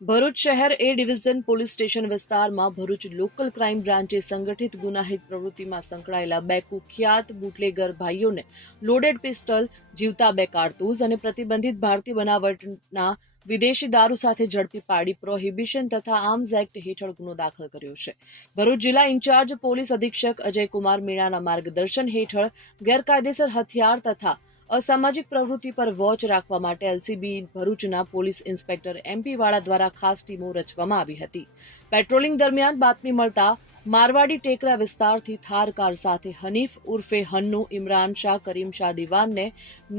ભરૂચ શહેર એ division police station વિસ્તારમાં Bharuch local crime બ્રાન્ચે સંગઠિત ગુનાહિત પ્રવૃત્તિમાં સંકળાયેલા બે કુખ્યાત બુટલેગર ભાઈઓને લોડેડ પિસ્ટલ, જીવતા બે કારતૂસ અને પ્રતિબંધિત ભારતીય બનાવટના વિદેશી દારૂ સાથે ઝડપી પાડી પ્રોહિબિશન તથા આર્મ્સ એક્ટ હેઠળ ગુનો દાખલ કર્યો છે. ભરૂચ જિલ્લા ઇન્ચાર્જ પોલીસ અધિક્ષક અજયકુમાર મીણાના માર્ગદર્શન હેઠળ ગેરકાયદેસર હથિયાર તથા અસામાજિક પ્રવૃત્તિ પર વોચ રાખવા માટે એલસીબી ભરૂચના પોલીસ ઇન્સ્પેક્ટર એમપી વાળા દ્વારા ખાસ ટીમો રચવામાં આવી હતી. પેટ્રોલિંગ દરમિયાન બાતમી મળતા મારવાડી ટેકરા વિસ્તારથી થાર કાર સાથે હનીફ ઉર્ફે હન્નુ, ઇમરાન શાહ, કરીમ શાહ દિવાનને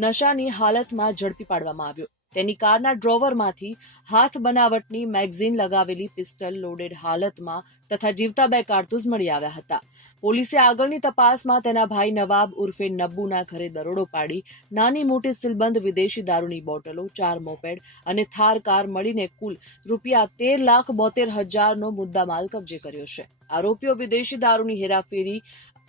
નશાની હાલતમાં ઝડપી પાડવામાં આવ્યો. તેની કારના ડ્રોવરમાંથી હાથ બનાવટની મેગઝીન લગાવેલી પિસ્ટલ લોડેડ હાલતમાં તથા જીવતા બે કારતૂસ મળી આવ્યા હતા. પોલીસે આગળની તપાસમાં તેના ભાઈ નવાબ ઉર્ફે નબ્બુના ઘરે દરોડો પાડી, નાની મોટી સિલબંધ વિદેશી દારૂની બોટલો, ચાર મોપેડ અને થાર કાર મળીને કુલ રૂપિયા તેર લાખ બોતેર હજારનો મુદ્દામાલ કબજે કર્યો છે. આરોપીઓ વિદેશી દારૂની હેરાફેરી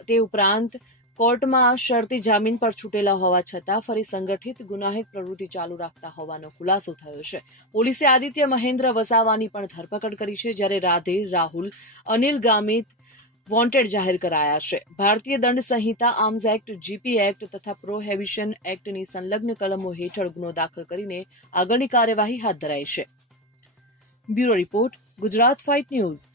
તે ઉપરાંત કોર્ટમાં શરતી જામીન પર છૂટેલા હોવા છતાં ફરી સંગઠિત ગુનાહિત પ્રવૃત્તિ ચાલુ રાખતા હોવાનો ખુલાસો થયો છે. પોલીસે આદિત્ય મહેન્દ્ર વસાવાની પણ ધરપકડ કરી છે, જ્યારે રાધે, રાહુલ, અનિલ ગામિત વોન્ટેડ જાહેર કરાયા છે. ભારતીય દંડ સંહિતા, આર્મ્સ એક્ટ, જીપી એક્ટ તથા પ્રોહેબિશન એક્ટની સંલગ્ન કલમો હેઠળ ગુનો દાખલ કરીને આગળની કાર્યવાહી હાથ ધરાઈ છે. Bureau report, Gujarat fight news.